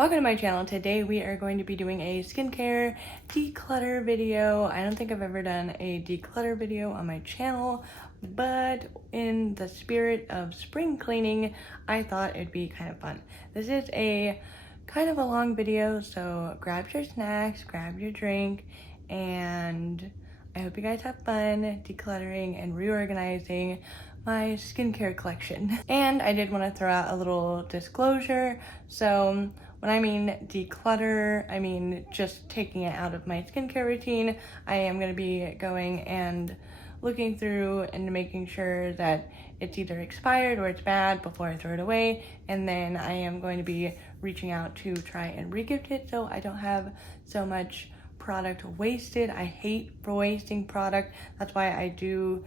Welcome to my channel. Today we are going to be doing a skincare declutter video. I don't think I've ever done a declutter video on my channel, but in the spirit of spring cleaning, I thought it'd be kind of fun. This is a kind of a long video, so grab your snacks, grab your drink, and I hope you guys have fun decluttering and reorganizing my skincare collection. And I did want to throw out a little disclosure. So when I mean declutter, I mean just taking it out of my skincare routine. I am going to be going and looking through and making sure that it's either expired or it's bad before I throw it away. And then I am going to be reaching out to try and regift it so I don't have so much product wasted. I hate wasting product. That's why I do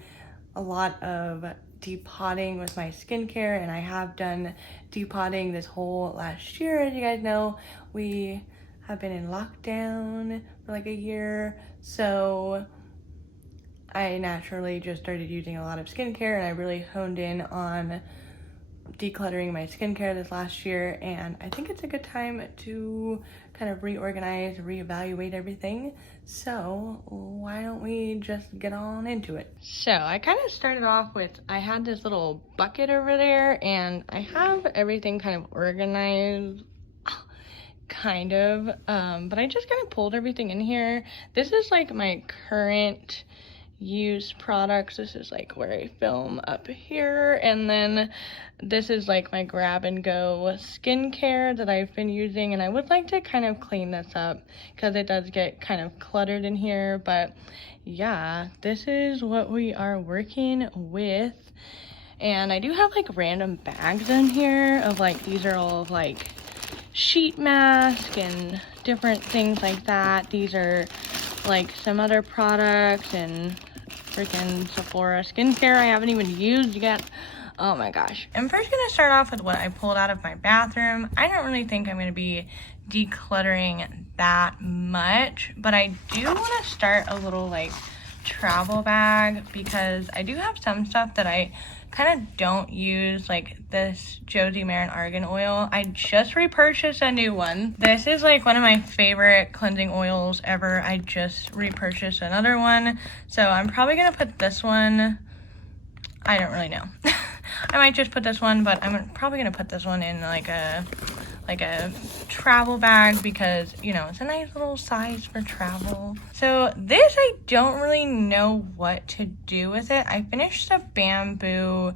a lot of depotting with my skincare, and I have done depotting this whole last year. As you guys know, we have been in lockdown for like a year, so I naturally just started using a lot of skincare, and I really honed in on decluttering my skincare this last year, and I think it's a good time to kind of reorganize, reevaluate everything. So why don't we just get on into it? So I kind of started off with, I had this little bucket over there, and I have everything kind of organized, kind of, but I just kind of pulled everything in here. This is like my current use products. This is like where I film up here, and then this is like my grab and go skincare that I've been using, and I would like to kind of clean this up because it does get kind of cluttered in here. But yeah, this is what we are working with. And I do have like random bags in here of like, these are all of like sheet mask and different things like that. These are like some other products and freaking Sephora skincare I haven't even used yet. Oh my gosh. I'm first gonna start off with what I pulled out of my bathroom. I don't really think I'm gonna be decluttering that much, but I do want to start a little like travel bag because I do have some stuff that I kind of don't use, like this Josie Maran Argan oil. I just repurchased a new one. This is like one of my favorite cleansing oils ever. I just repurchased another one, so I'm probably gonna put this one, I don't really know. I might just put this one, but I'm probably gonna put this one in like a travel bag because, you know, it's a nice little size for travel. So this, I don't really know what to do with it. I finished the bamboo,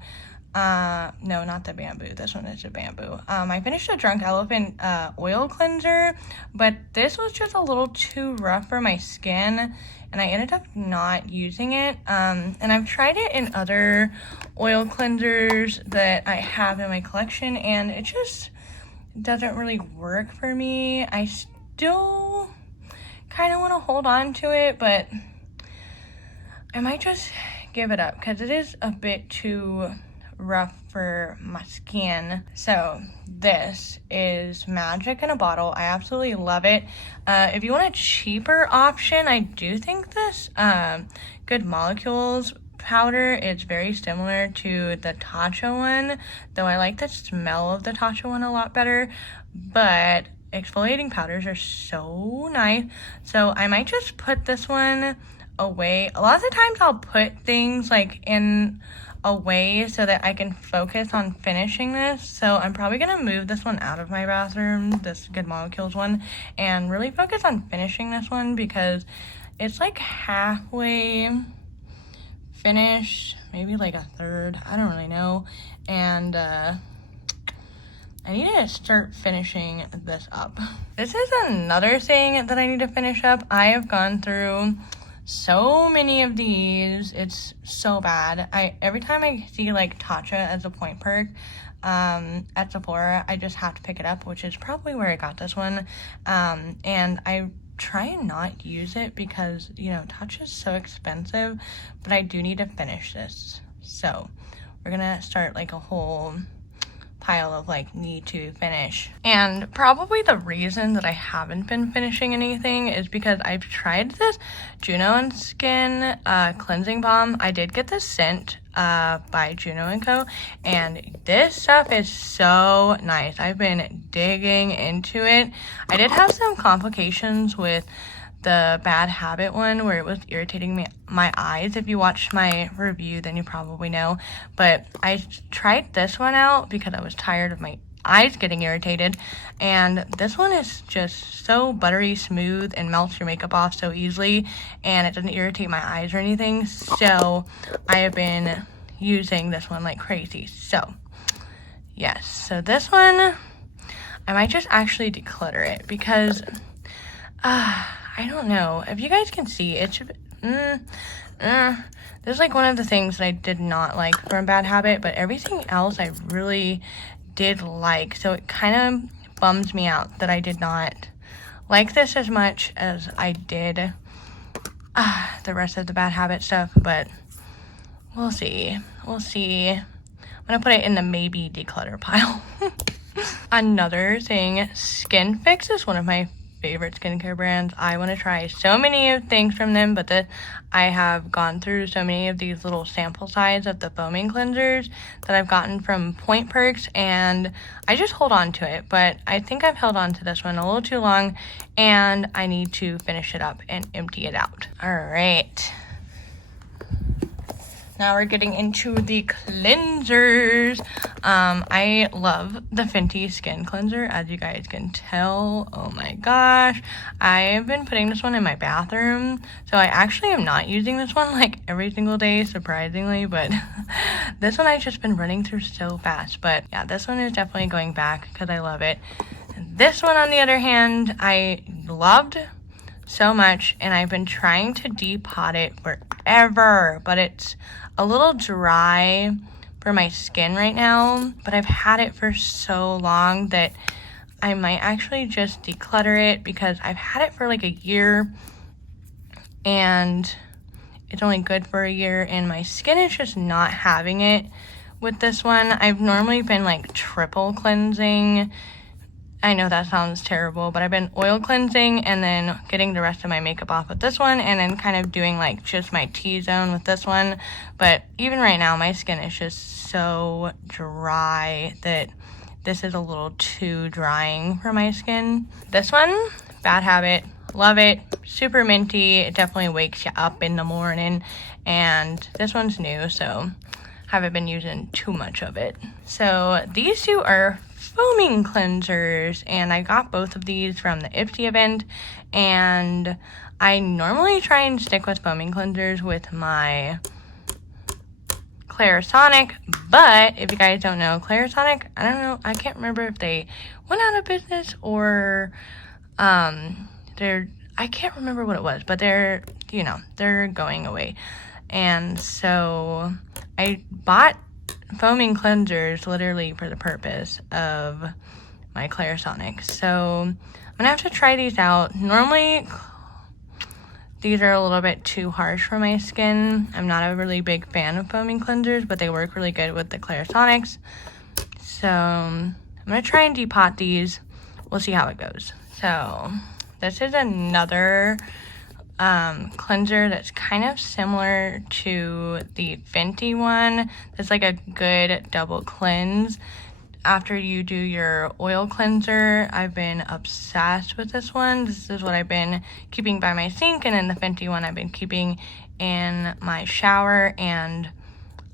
no, not the bamboo, this one is a bamboo. I finished the Drunk Elephant oil cleanser, but this was just a little too rough for my skin, and I ended up not using it. And I've tried it in other oil cleansers that I have in my collection, and it just doesn't really work for me. I still kind of want to hold on to it, but I might just give it up because it is a bit too rough for my skin. So this is magic in a bottle. I absolutely love it. If you want a cheaper option, I do think this Good Molecules powder is very similar to the Tatcha one, though I like the smell of the Tatcha one a lot better. But exfoliating powders are so nice, so I might just put this one away. A lot of the times I'll put things like in a way so that I can focus on finishing this. So I'm probably gonna move this one out of my bathroom, this Good Molecules one, and really focus on finishing this one because it's like halfway finished, maybe like a third, I don't really know. And I need to start finishing this up. This is another thing that I need to finish up. I have gone through so many of these. It's so bad. Every time I see like Tatcha as a point perk at Sephora, I just have to pick it up, which is probably where I got this one. And I try and not use it because, you know, Tatcha is so expensive, but I do need to finish this. So we're gonna start like a whole pile of like need to finish. And probably the reason that I haven't been finishing anything is because I've tried this Juno & Skin cleansing balm. I did get the scent by Juno & Co, and this stuff is so nice. I've been digging into it. I did have some complications with the Bad Habit one where it was irritating my eyes. If you watched my review, then you probably know. But I tried this one out because I was tired of my eyes getting irritated. And this one is just so buttery smooth and melts your makeup off so easily. And it doesn't irritate my eyes or anything. So I have been using this one like crazy. So yes, so this one, I might just actually declutter it because I don't know if you guys can see it should this is like one of the things that I did not like from Bad Habit, but everything else I really did like, so it kind of bums me out that I did not like this as much as I did the rest of the Bad Habit stuff. But we'll see. I'm gonna put it in the maybe declutter pile. Another thing, Skin Fix is one of my favorite skincare brands. I want to try so many things from them, but I have gone through so many of these little sample size of the foaming cleansers that I've gotten from Point Perks, and I just hold on to it. But I think I've held on to this one a little too long, and I need to finish it up and empty it out. All right. Now we're getting into the cleansers. I love the Fenty skin cleanser, as you guys can tell. Oh my gosh. I've been putting this one in my bathroom. So I actually am not using this one like every single day, surprisingly. But this one I've just been running through so fast. But yeah, this one is definitely going back because I love it. This one, on the other hand, I loved so much. And I've been trying to depot it forever. But it's a little dry for my skin right now, but I've had it for so long that I might actually just declutter it because I've had it for like a year and it's only good for a year and my skin is just not having it with this one. I've normally been like triple cleansing. I know that sounds terrible, but I've been oil cleansing and then getting the rest of my makeup off with this one and then kind of doing like just my T-zone with this one. But even right now, my skin is just so dry that this is a little too drying for my skin. This one, Bad Habit, love it, super minty. It definitely wakes you up in the morning. And this one's new, so haven't been using too much of it. So these two are foaming cleansers, and I got both of these from the Ipsy event, and I normally try and stick with foaming cleansers with my Clarisonic, but if you guys don't know, Clarisonic, I don't know, I can't remember if they went out of business or I can't remember what it was, but they're going away. And so I bought foaming cleansers literally for the purpose of my Clarisonic. So I'm gonna have to try these out. Normally these are a little bit too harsh for my skin. I'm not a really big fan of foaming cleansers, but they work really good with the Clarisonics. So I'm gonna try and depot these. We'll see how it goes. So this is another cleanser that's kind of similar to the Fenty one. It's like a good double cleanse after you do your oil cleanser. I've been obsessed with this one. This is what I've been keeping by my sink, and then the Fenty one I've been keeping in my shower, and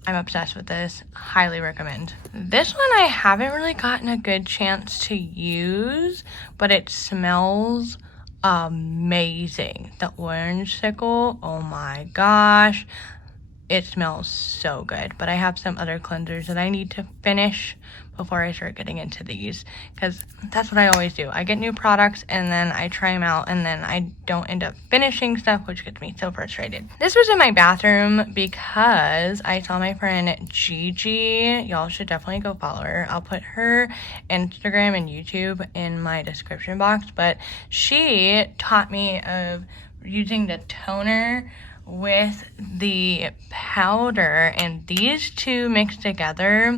I'm obsessed with this. Highly recommend. This one I haven't really gotten a good chance to use, but it smells amazing. The orange sickle, oh my gosh, it smells so good. But I have some other cleansers that I need to finish before I start getting into these, because that's what I always do. I get new products and then I try them out and then I don't end up finishing stuff, which gets me so frustrated. This was in my bathroom because I saw my friend Gigi. Y'all should definitely go follow her. I'll put her Instagram and YouTube in my description box, but she taught me of using the toner with the powder, and these two mixed together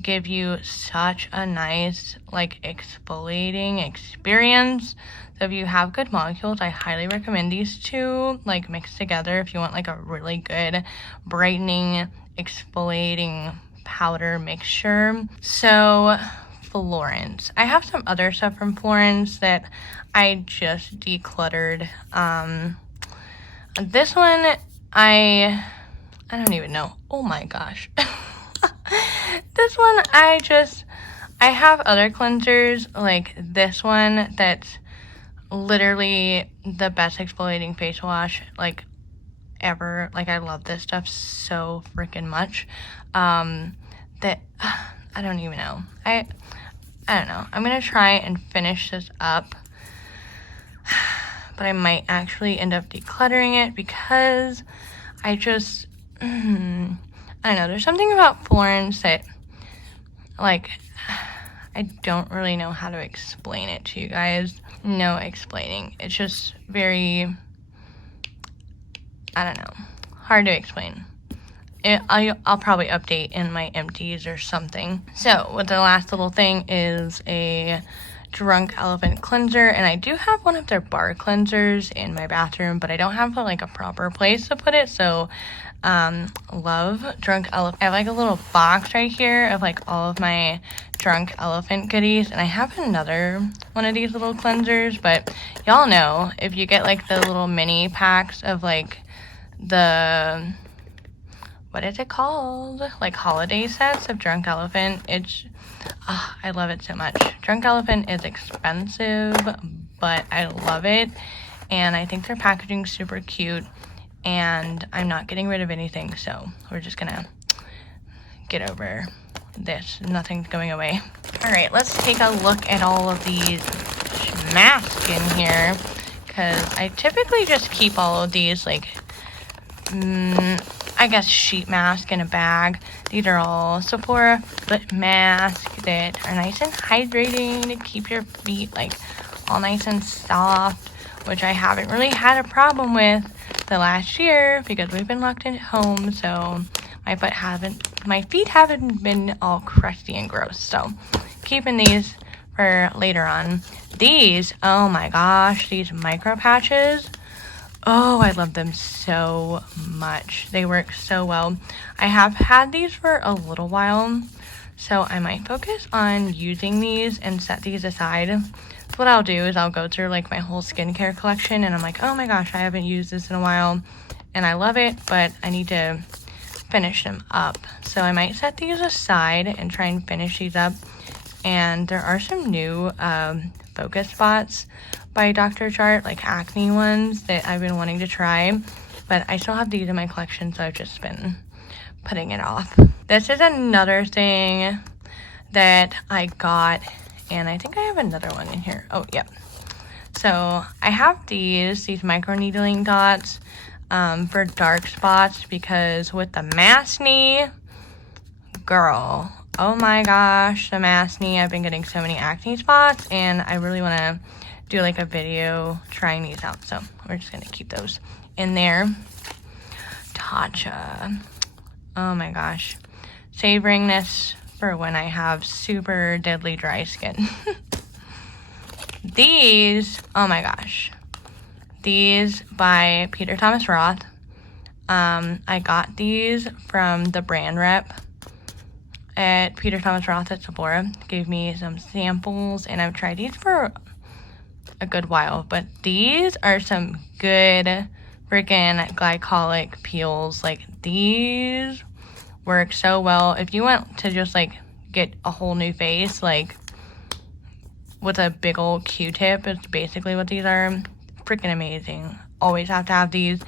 give you such a nice like exfoliating experience. So if you have good molecules, I highly recommend these two like mixed together if you want like a really good brightening exfoliating powder mixture. So Florence, I have some other stuff from Florence that I just decluttered. This one I don't even know. Oh my gosh. This one I have other cleansers like this one that's literally the best exfoliating face wash like ever. Like I love this stuff so freaking much that I don't even know. I don't know. I'm gonna try and finish this up, but I might actually end up decluttering it because I just I don't know, there's something about Florence that like I don't really know how to explain it to you guys. No explaining. It's just very, I don't know, hard to explain. I'll probably update in my empties or something. So what the last little thing is a Drunk Elephant cleanser, and I do have one of their bar cleansers in my bathroom, but I don't have like a proper place to put it. So love Drunk Elephant. I have like a little box right here of like all of my Drunk Elephant goodies, and I have another one of these little cleansers, but y'all know if you get like the little mini packs of like the, what is it called, like holiday sets of Drunk Elephant, it's I love it so much. Drunk Elephant is expensive, but I love it, and I think their packaging is super cute, and I'm not getting rid of anything, so we're just gonna get over this. Nothing's going away. All right, let's take a look at all of these masks in here, because I typically just keep all of these like I guess sheet mask in a bag. These are all Sephora foot masks that are nice and hydrating to keep your feet like all nice and soft, which I haven't really had a problem with the last year because we've been locked in at home, so my feet haven't been all crusty and gross. So keeping these for later on. These, oh my gosh, these micro patches. Oh, I love them so much. They work so well. I have had these for a little while, so I might focus on using these and set these aside. So what I'll do is I'll go through like my whole skincare collection, and I'm like, oh my gosh, I haven't used this in a while, and I love it, but I need to finish them up. So I might set these aside and try and finish these up. And there are some new focus spots by Dr. Chart, like acne ones that I've been wanting to try, but I still have these in my collection, so I've just been putting it off. This is another thing that I got, and I think I have another one in here. Oh, yep. So I have these micro needling dots for dark spots, because with the Matthie, girl, oh my gosh, the Matthie, I've been getting so many acne spots, and I really want to do like a video trying these out, so we're just gonna keep those in there. Tatcha, oh my gosh, savoring this for when I have super deadly dry skin. These, oh my gosh, these by Peter Thomas Roth. I got these from the brand rep at Peter Thomas Roth at Sephora. Gave me some samples, and I've tried these for a good while, but these are some good freaking glycolic peels. Like, these work so well if you want to just like get a whole new face, like with a big old Q-tip. It's basically what these are. Freaking amazing. Always have to have these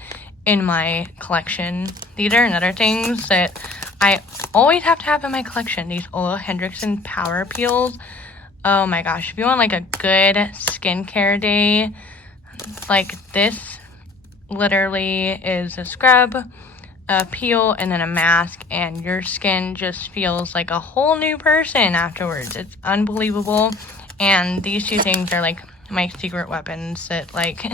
in my collection. These are another things that I always have to have in my collection. These Ole Henriksen power peels. Oh my gosh, if you want like a good skincare day, like this literally is a scrub, a peel, and then a mask, and your skin just feels like a whole new person afterwards. It's unbelievable. And these two things are like my secret weapons that like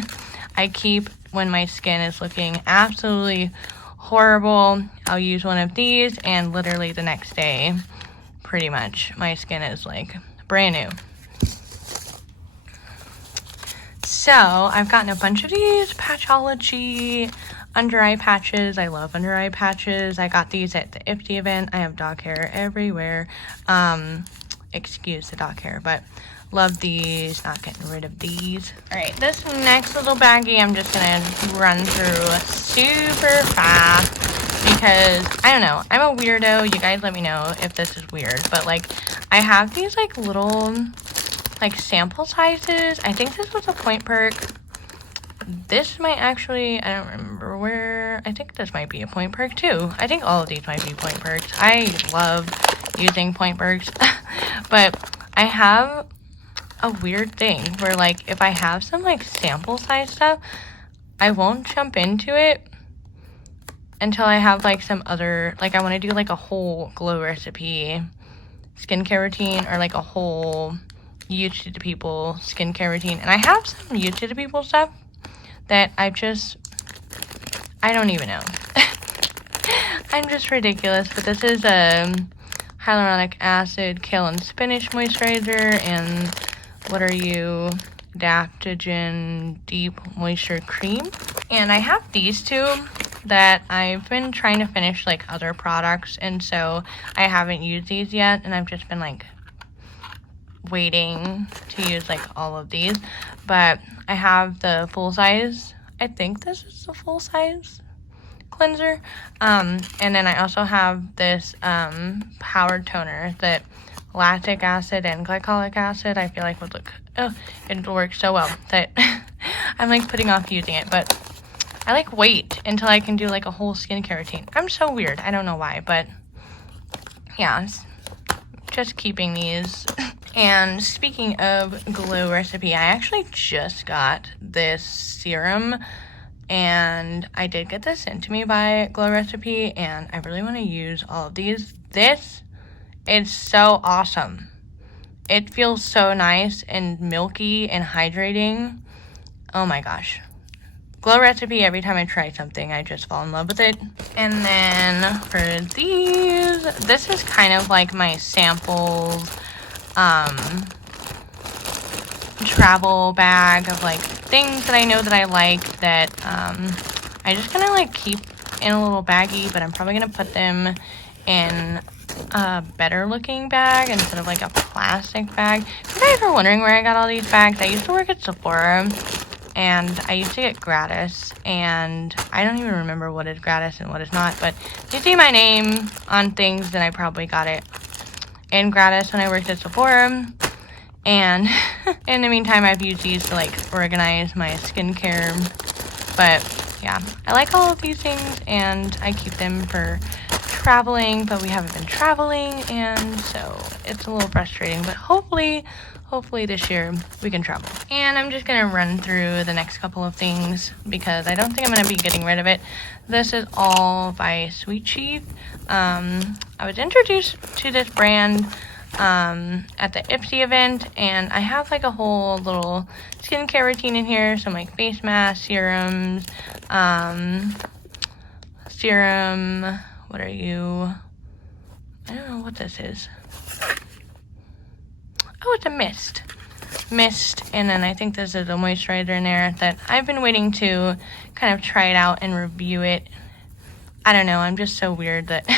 I keep when my skin is looking absolutely horrible. I'll use one of these, and literally the next day, pretty much. My skin is like brand new. So I've gotten a bunch of these Patchology under eye patches. I love under eye patches. I got these at the Ipsy event. I have dog hair everywhere. Excuse the dog hair, but love these. Not getting rid of these. All right, this next little baggie I'm just gonna run through super fast because I don't know, I'm a weirdo. You guys let me know if this is weird, but like I have these like little like sample sizes. I think this was a Point Perk. This might actually, I don't remember where. I think this might be a Point Perk too. I think all of these might be Point Perks. I love using Point Perks. But I have a weird thing where like if I have some like sample size stuff, I won't jump into it until I have like some other, like I want to do like a whole glow recipe skincare routine or like a whole YouTube to people skincare routine. And I have some YouTube to people stuff that I don't even know. I'm just ridiculous, but this is a hyaluronic acid, kale and spinach moisturizer, and what are you, adaptogen deep moisture cream. And I have these two that I've been trying to finish like other products, and so I haven't used these yet, and I've just been like waiting to use like all of these. But I have the full size, I think this is the full size cleanser, and then I also have this powered toner that lactic acid and glycolic acid I feel like would look, oh, it works so well that I'm like putting off using it, but I like wait until I can do like a whole skincare routine. I'm so weird, I don't know why, but yeah, just keeping these. And speaking of glow recipe, I actually just got this serum, and I did get this sent to me by Glow Recipe, and I really want to use all of these. This is so awesome. It feels so nice and milky and hydrating. Oh my gosh. Glow Recipe, every time I try something, I just fall in love with it. And then for these, this is kind of like my samples travel bag of like things that I know that I like that I just kind of like keep in a little baggie, but I'm probably gonna put them in a better looking bag instead of like a plastic bag. If you guys are wondering where I got all these bags, I used to work at Sephora and I used to get gratis, and I don't even remember what is gratis and what is not, but if you see my name on things, then I probably got it in gratis when I worked at Sephora. And in the meantime, I've used these to like organize my skincare. But yeah, I like all of these things, and I keep them for traveling, but we haven't been traveling, and so it's a little frustrating, but hopefully this year we can travel. And I'm just gonna run through the next couple of things because I don't think I'm gonna be getting rid of it. This is all by Sweet Sheath. I was introduced to this brand at the Ipsy event, and I have like a whole little skincare routine in here, some like face masks, serums, what are you, I don't know what this is. Oh, it's a mist, and then I think this is a moisturizer in there that I've been waiting to kind of try it out and review it. I don't know, I'm just so weird that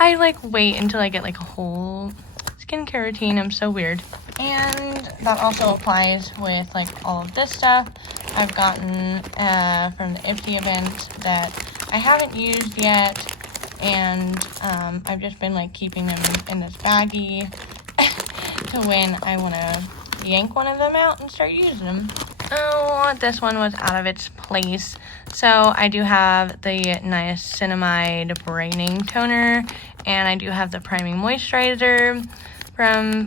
I like wait until I get like a whole skincare routine. I'm so weird. And that also applies with like all of this stuff I've gotten from the Ipsy event that I haven't used yet, and I've just been like keeping them in this baggie to when I want to yank one of them out and start using them. Oh, this one was out of its place. So I do have the Niacinamide Brightening Toner, and I do have the Priming Moisturizer from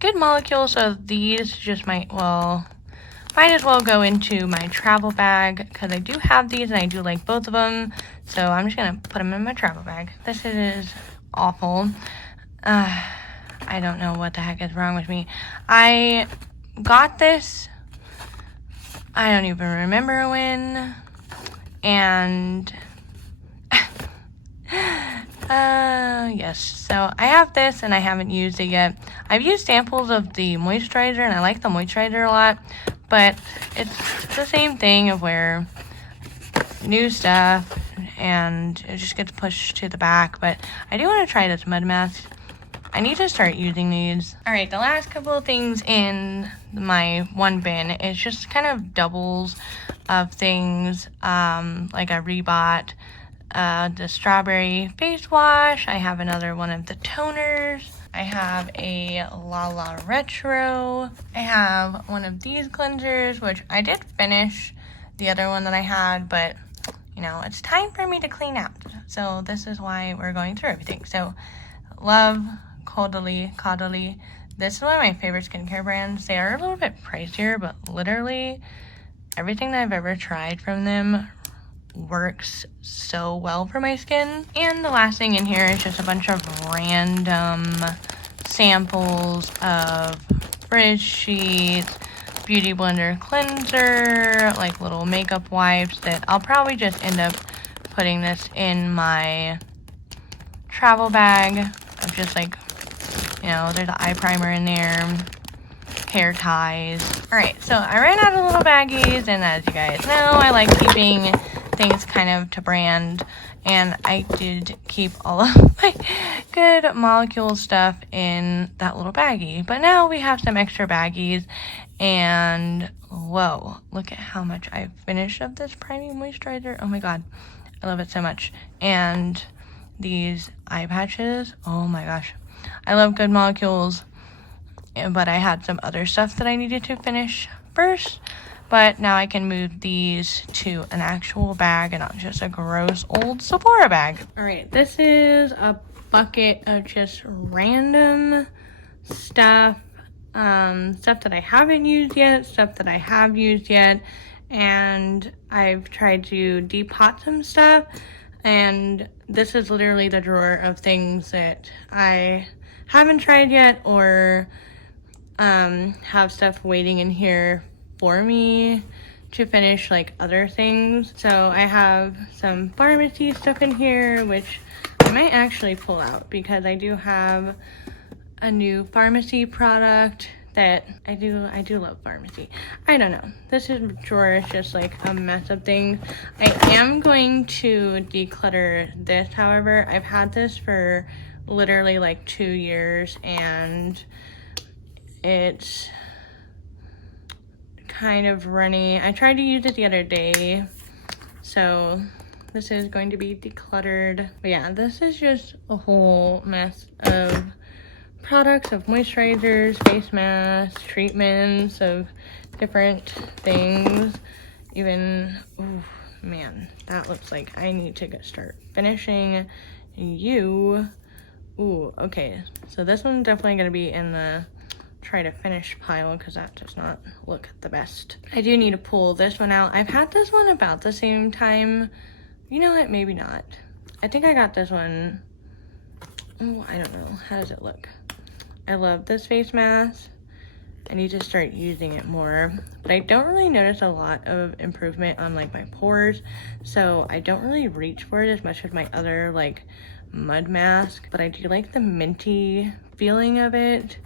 Good Molecule. So these just might as well go into my travel bag because I do have these and I do like both of them. So I'm just gonna put them in my travel bag. This is awful. I don't know what the heck is wrong with me. I got this, I don't even remember when, and Yes, so I have this and I haven't used it yet. I've used samples of the moisturizer and I like the moisturizer a lot, but it's the same thing of where new stuff and it just gets pushed to the back. But I do want to try this mud mask. I need to start using these. All right, the last couple of things in my one bin is just kind of doubles of things, like I rebought the strawberry face wash. I have another one of the toners. I have a La Retro. I have one of these cleansers, which I did finish the other one that I had, but you know, it's time for me to clean out. So this is why we're going through everything. So love Caudalie. This is one of my favorite skincare brands. They are a little bit pricier, but literally everything that I've ever tried from them works so well for my skin. And the last thing in here is just a bunch of random samples of frizz sheets, beauty blender cleanser, like little makeup wipes that I'll probably just end up putting this in my travel bag of just like, you know, there's an eye primer in there, hair ties. All right, so I ran out of little baggies, and as you guys know, I like keeping things kind of to brand, and I did keep all of my Good Molecule stuff in that little baggie. But now we have some extra baggies, and whoa, look at how much I've finished of this priming moisturizer. Oh my god, I love it so much. And these eye patches, oh my gosh, I love Good Molecules, but I had some other stuff that I needed to finish first. But now I can move these to an actual bag and not just a gross old Sephora bag. All right, this is a bucket of just random stuff. Stuff that I haven't used yet, stuff that I have used yet, and I've tried to depot some stuff. And this is literally the drawer of things that I haven't tried yet, or have stuff waiting in here for me to finish, like other things. So I have some pharmacy stuff in here, which I might actually pull out because I do have a new pharmacy product that I do love pharmacy. I don't know. This drawer is just like a mess of things. I am going to declutter this, however. I've had this for literally like 2 years and it's kind of runny. I tried to use it the other day, so this is going to be decluttered. But yeah, this is just a whole mess of products, of moisturizers, face masks, treatments of different things. Even, oh man, that looks like I need to start finishing you. Ooh, okay, so this one's definitely gonna be in the try to finish pile because that does not look the best. I do need to pull this one out. I've had this one about the same time. You know what, maybe not. I think I got this one, oh, I don't know, how does it look? I love this face mask. I need to start using it more, but I don't really notice a lot of improvement on like my pores, so I don't really reach for it as much as my other like mud mask, but I do like the minty feeling of it.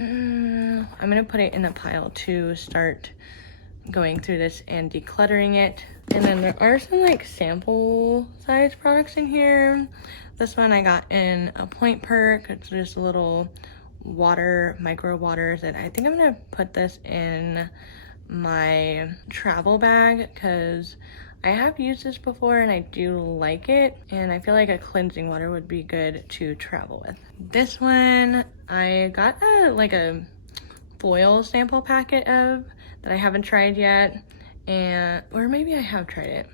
I'm gonna put it in the pile to start going through this and decluttering it. And then there are some like sample size products in here. This one I got in a Point Perk. It's just a little water, micro waters, that I think I'm gonna put this in my travel bag because I have used this before and I do like it, and I feel like a cleansing water would be good to travel with. This one I got a foil sample packet of that I haven't tried yet, and or maybe I have tried it.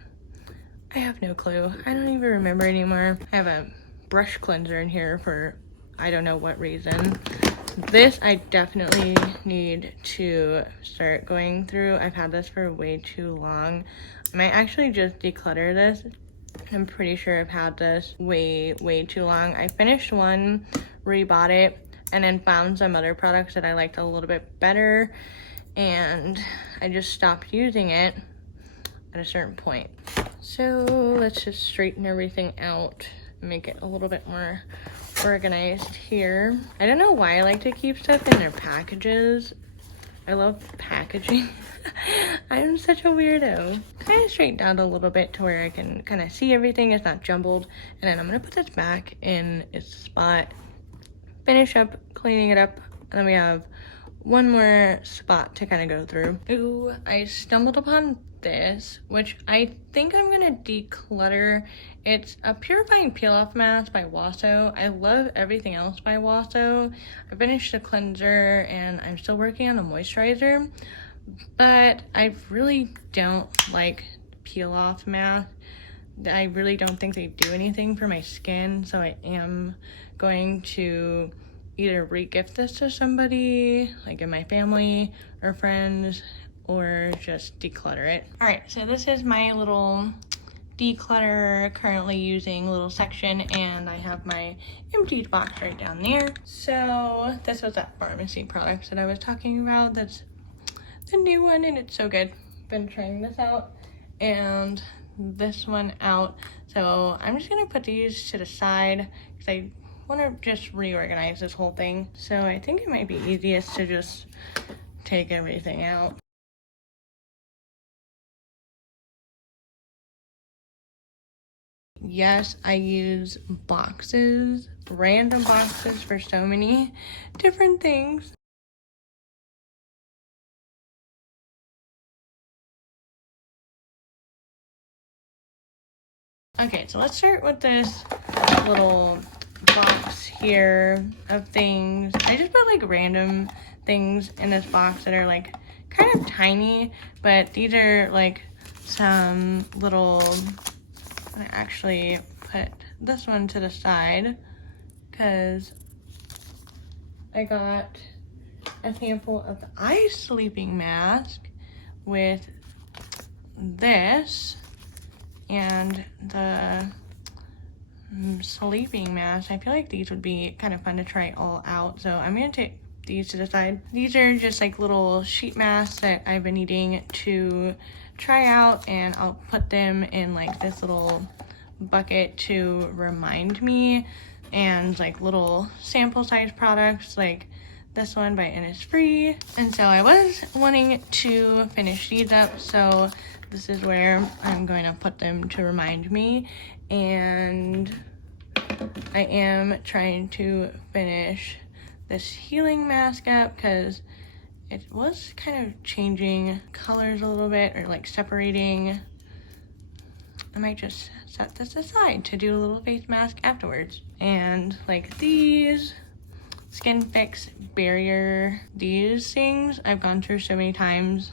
I have no clue. I don't even remember anymore. I have a brush cleanser in here for I don't know what reason. This I definitely need to start going through. I've had this for way too long. I might actually just declutter this. I'm pretty sure I've had this way too long. I finished one, rebought it, and then found some other products that I liked a little bit better, and I just stopped using it at a certain point. So let's just straighten everything out make it a little bit more organized here. I don't know why I like to keep stuff in their packages. I love packaging. I'm such a weirdo. Kind of straightened out a little bit to where I can kind of see everything. It's not jumbled. And then I'm gonna put this back in its spot, finish up cleaning it up, and then we have one more spot to kind of go through. Ooh, I stumbled upon this, which I think I'm gonna declutter. It's a purifying peel-off mask by Waso. I love everything else by Waso. I finished the cleanser and I'm still working on the moisturizer, but I really don't like peel-off mask. I really don't think they do anything for my skin, so I am going to either re-gift this to somebody, like in my family or friends, or just declutter it. All right, so this is my little declutter currently using little section, and I have my emptied box right down there. So this was that pharmacy product that I was talking about. That's the new one, and it's so good. Been trying this out and this one out. So I'm just gonna put these to the side because I want to just reorganize this whole thing. So I think it might be easiest to just take everything out. Yes, I use boxes, random boxes for so many different things. Okay, so let's start with this little box here of things. I just put like random things in this box that are like kind of tiny, but these are like some little, I'm gonna actually put this one to the side because I got a sample of the eye sleeping mask with this and the sleeping mask. I feel like these would be kind of fun to try all out, so I'm gonna take these to the side. These are just like little sheet masks that I've been needing to try out, and I'll put them in like this little bucket to remind me, and like little sample size products like this one by Innisfree. And so I was wanting to finish these up, so this is where I'm going to put them to remind me. And I am trying to finish this healing mask up because it was kind of changing colors a little bit, or like separating. I might just set this aside to do a little face mask afterwards. And like these Skin Fix barrier, these things I've gone through so many times,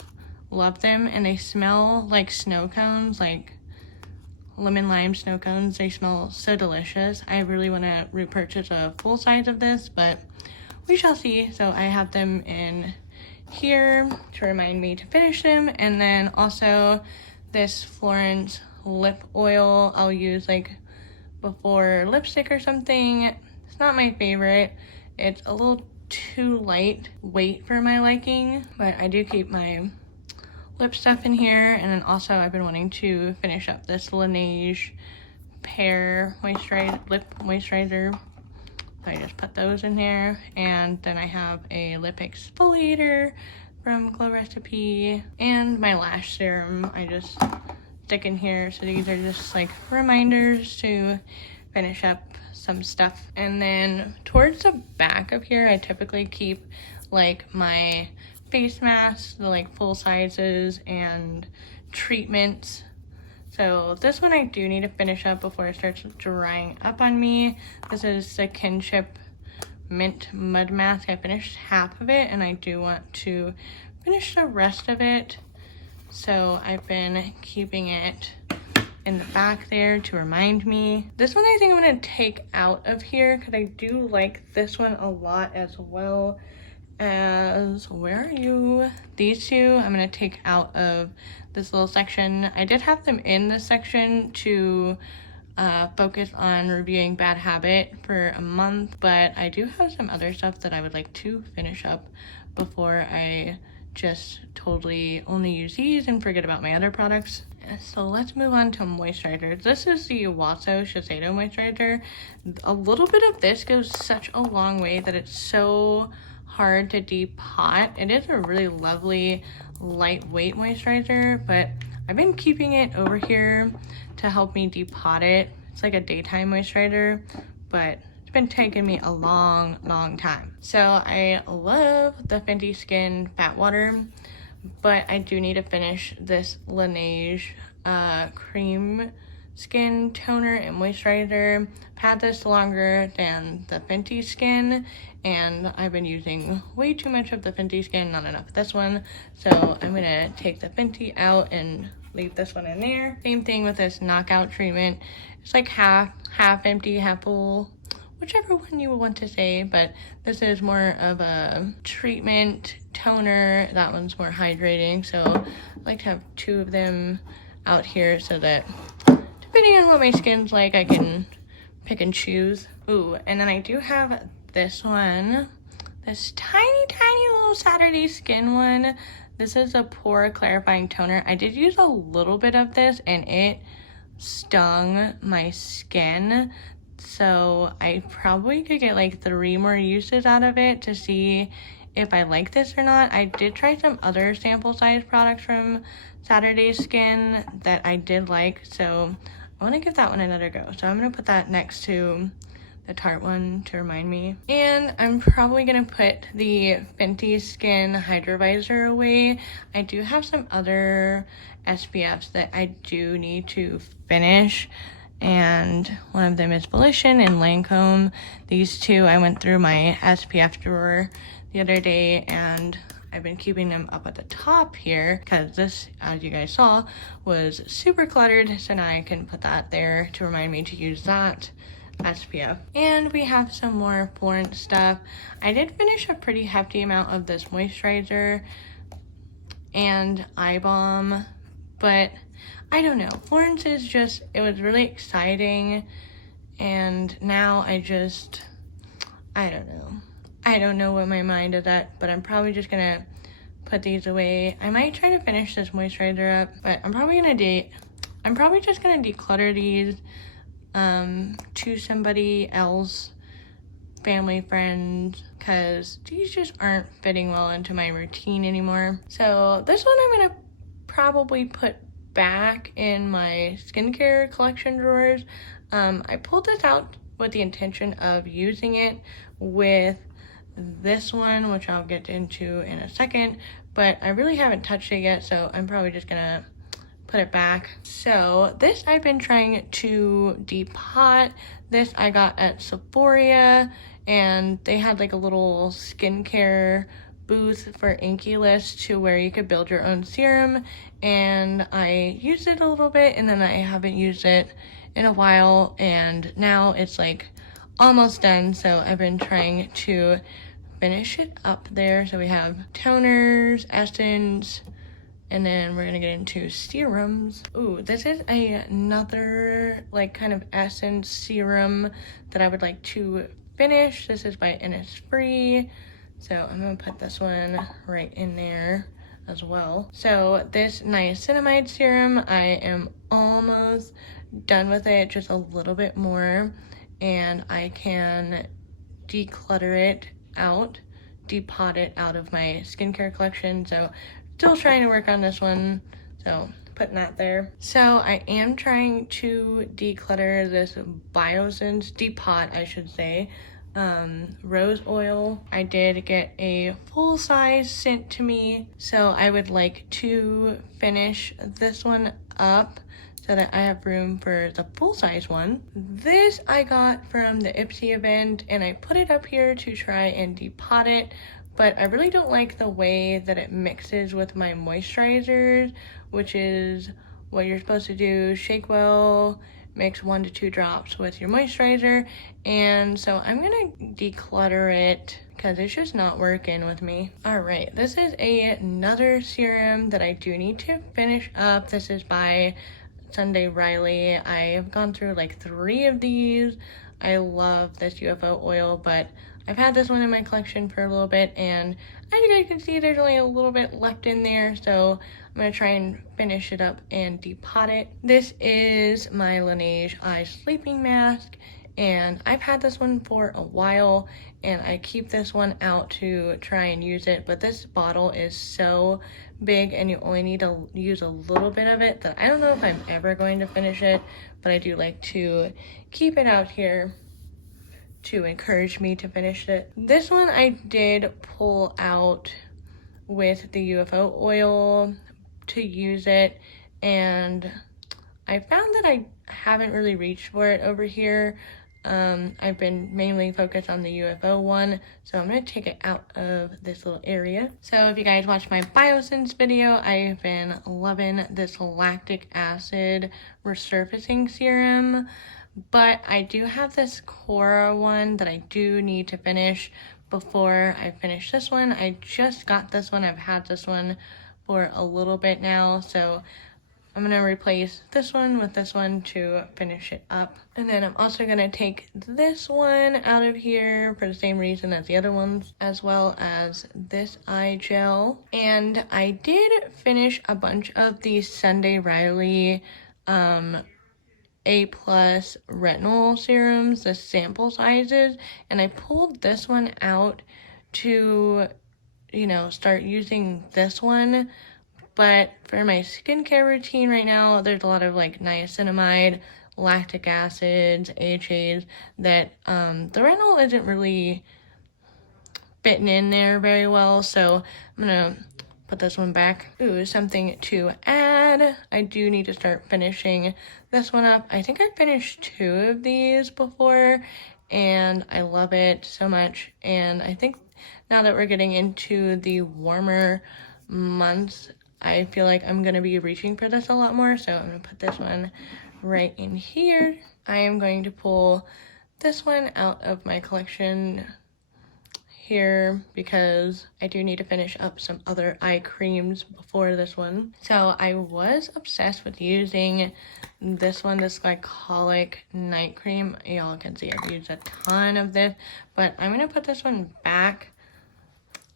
love them, and they smell like snow cones, like lemon lime snow cones. They smell so delicious. I really want to repurchase a full size of this, but we shall see. So I have them in here to remind me to finish them. And then also this Florence lip oil I'll use like before lipstick or something. It's not my favorite. It's a little too light weight for my liking, but I do keep my lip stuff in here. And then also I've been wanting to finish up this Laneige Pear lip moisturizer. So I just put those in there. And then I have a lip exfoliator from Glow Recipe, and my lash serum I just stick in here. So these are just like reminders to finish up some stuff. And then towards the back of here I typically keep like my face masks, the like full sizes, and treatments. So this one I do need to finish up before it starts drying up on me. This is the Kinship Mint Mud Mask. I finished half of it and I do want to finish the rest of it. So I've been keeping it in the back there to remind me. This one I think I'm gonna take out of here because I do like this one a lot, as well as, where are you? These two I'm gonna take out of this little section. I did have them in this section to focus on reviewing Bad Habit for a month, but I do have some other stuff that I would like to finish up before I just totally only use these and forget about my other products. So let's move on to moisturizers. This is the Waso Shiseido moisturizer. A little bit of this goes such a long way that it's so hard to depot. It is a really lovely lightweight moisturizer, but I've been keeping it over here to help me depot it. It's like a daytime moisturizer, but it's been taking me a long time. So I love the Fenty Skin Fat Water, but I do need to finish this Laneige cream skin toner and moisturizer. I've had this longer than the Fenty Skin, and I've been using way too much of the Fenty Skin, not enough of this one. So I'm gonna take the Fenty out and leave this one in there. Same thing with this knockout treatment. It's like half empty, half full, whichever one you want to say, but this is more of a treatment toner. That one's more hydrating, so I like to have two of them out here so that depending on what my skin's like, I can pick and choose. Ooh, and then I do have this one, this tiny little Saturday Skin one. This is a pore clarifying toner. I did use a little bit of this and it stung my skin, so I probably could get like 3 more uses out of it to see if I like this or not. I did try some other sample size products from Saturday Skin that I did like, so I want to give that one another go. So I'm going to put that next to the Tarte one to remind me. And I'm probably going to put the Fenty Skin Hydro Visor away. I do have some other SPFs that I do need to finish, and one of them is Volition and Lancome. These two, I went through my SPF drawer the other day, and I've been keeping them up at the top here because this, as you guys saw, was super cluttered, so now I can put that there to remind me to use that SPF. And we have some more Florence stuff. I did finish a pretty hefty amount of this moisturizer and eye balm, but I don't know, Florence is just, it was really exciting, and now I don't know what my mind is at, but I'm probably just gonna put these away. I might try to finish this moisturizer up, but I'm probably just gonna declutter these to somebody else, family, friends, because these just aren't fitting well into my routine anymore. So this one I'm gonna probably put back in my skincare collection drawers. I pulled this out with the intention of using it with this one, which I'll get into in a second, but I really haven't touched it yet, so I'm probably just gonna put it back. So this I've been trying to depot. This I got at Sephora, and they had like a little skincare booth for Inky List to where you could build your own serum, and I used it a little bit, and then I haven't used it in a while, and now it's like almost done, so I've been trying to finish it up there. So we have toners, essence, and then we're gonna get into serums. Ooh, this is another like kind of essence serum that I would like to finish. This is by Innisfree, so I'm gonna put this one right in there as well. So this Niacinamide Serum, I am almost done with it, just a little bit more, and I can declutter it out, depot it out of my skincare collection. So still trying to work on this one, so putting that there. So I am trying to declutter this Biosense, depot I should say, rose oil. I did get a full size sent to me, so I would like to finish this one up so that I have room for the full-size one. This I got from the Ipsy event, and I put it up here to try and depot it, but I really don't like the way that it mixes with my moisturizers, which is what you're supposed to do. Shake well, mix 1 to 2 drops with your moisturizer, and so I'm gonna declutter it because it's just not working with me. All right, this is another serum that I do need to finish up. This is by Sunday Riley. I have gone through like 3 of these. I love this Ufo oil, but I've had this one in my collection for a little bit, and as you guys can see, there's only a little bit left in there, so I'm gonna try and finish it up and depot it. This is my Laneige eye sleeping mask, and I've had this one for a while, and I keep this one out to try and use it, but this bottle is so big and you only need to use a little bit of it that I don't know if I'm ever going to finish it, but I do like to keep it out here to encourage me to finish it. This one I did pull out with the Ufo Oil to use it, and I found that I haven't really reached for it over here. I've been mainly focused on the UFO one, so I'm going to take it out of this little area. So if you guys watched my Biosense video, I've been loving this lactic acid resurfacing serum, but I do have this Cora one that I do need to finish before I finish this one. I just got this one. I've had this one for a little bit now, so I'm gonna replace this one with this one to finish it up. And then I'm also gonna take this one out of here for the same reason as the other ones, as well as this eye gel. And I did finish a bunch of these Sunday Riley A+ retinol serums, the sample sizes, and I pulled this one out to, you know, start using this one. But for my skincare routine right now, there's a lot of like niacinamide, lactic acids, AHAs that the retinol isn't really fitting in there very well, so I'm gonna put this one back. Ooh, something to add. I do need to start finishing this one up. I think I finished 2 of these before, and I love it so much. And I think now that we're getting into the warmer months, I feel like I'm gonna be reaching for this a lot more, so I'm gonna put this one right in here. I am going to pull this one out of my collection here because I do need to finish up some other eye creams before this one. So I was obsessed with using this one, this Glycolic night cream. Y'all can see I've used a ton of this, but I'm gonna put this one back.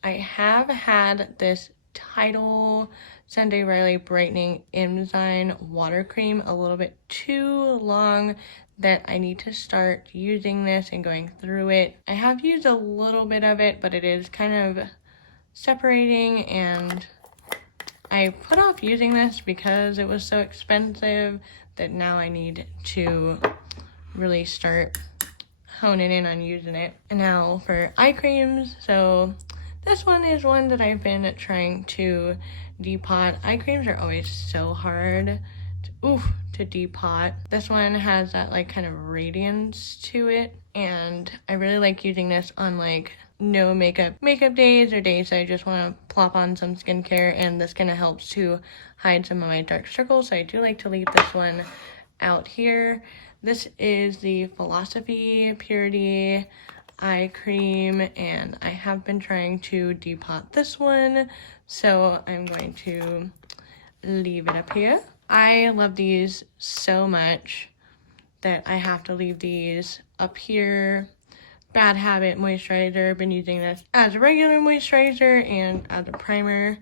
I have had this Untitled Sunday Riley Brightening Enzyme Water Cream a little bit too long that I need to start using this and going through it. I have used a little bit of it, but it is kind of separating, and I put off using this because it was so expensive that now I need to really start honing in on using it. And now for eye creams, so this one is one that I've been trying to depot. Eye creams are always so hard to depot. This one has that like kind of radiance to it, and I really like using this on like no makeup days or days that I just want to plop on some skincare, and this kind of helps to hide some of my dark circles, so I do like to leave this one out here. This is the Philosophy Purity eye cream, and I have been trying to depot this one, so I'm going to leave it up here. I love these so much that I have to leave these up here. Bad Habit Moisturizer. I've been using this as a regular moisturizer and as a primer.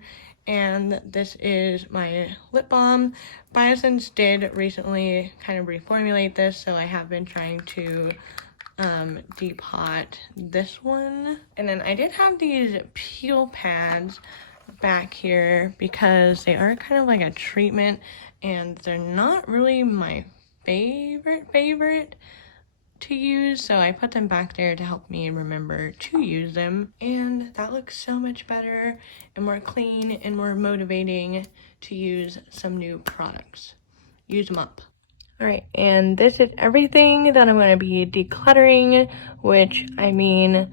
And this is my lip balm. Biosense did recently kind of reformulate this, so I have been trying to depot this one. And then I did have these peel pads back here because they are kind of like a treatment, and they're not really my favorite to use, so I put them back there to help me remember to use them. And that looks so much better and more clean and more motivating to use some new products. Use them up. Alright, and this is everything that I'm going to be decluttering, which I mean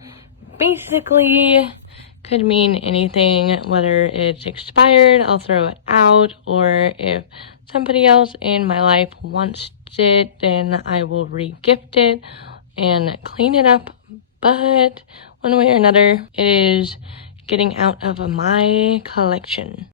basically could mean anything. Whether it's expired, I'll throw it out, or if somebody else in my life wants it, then I will re-gift it and clean it up. But one way or another, it is getting out of my collection.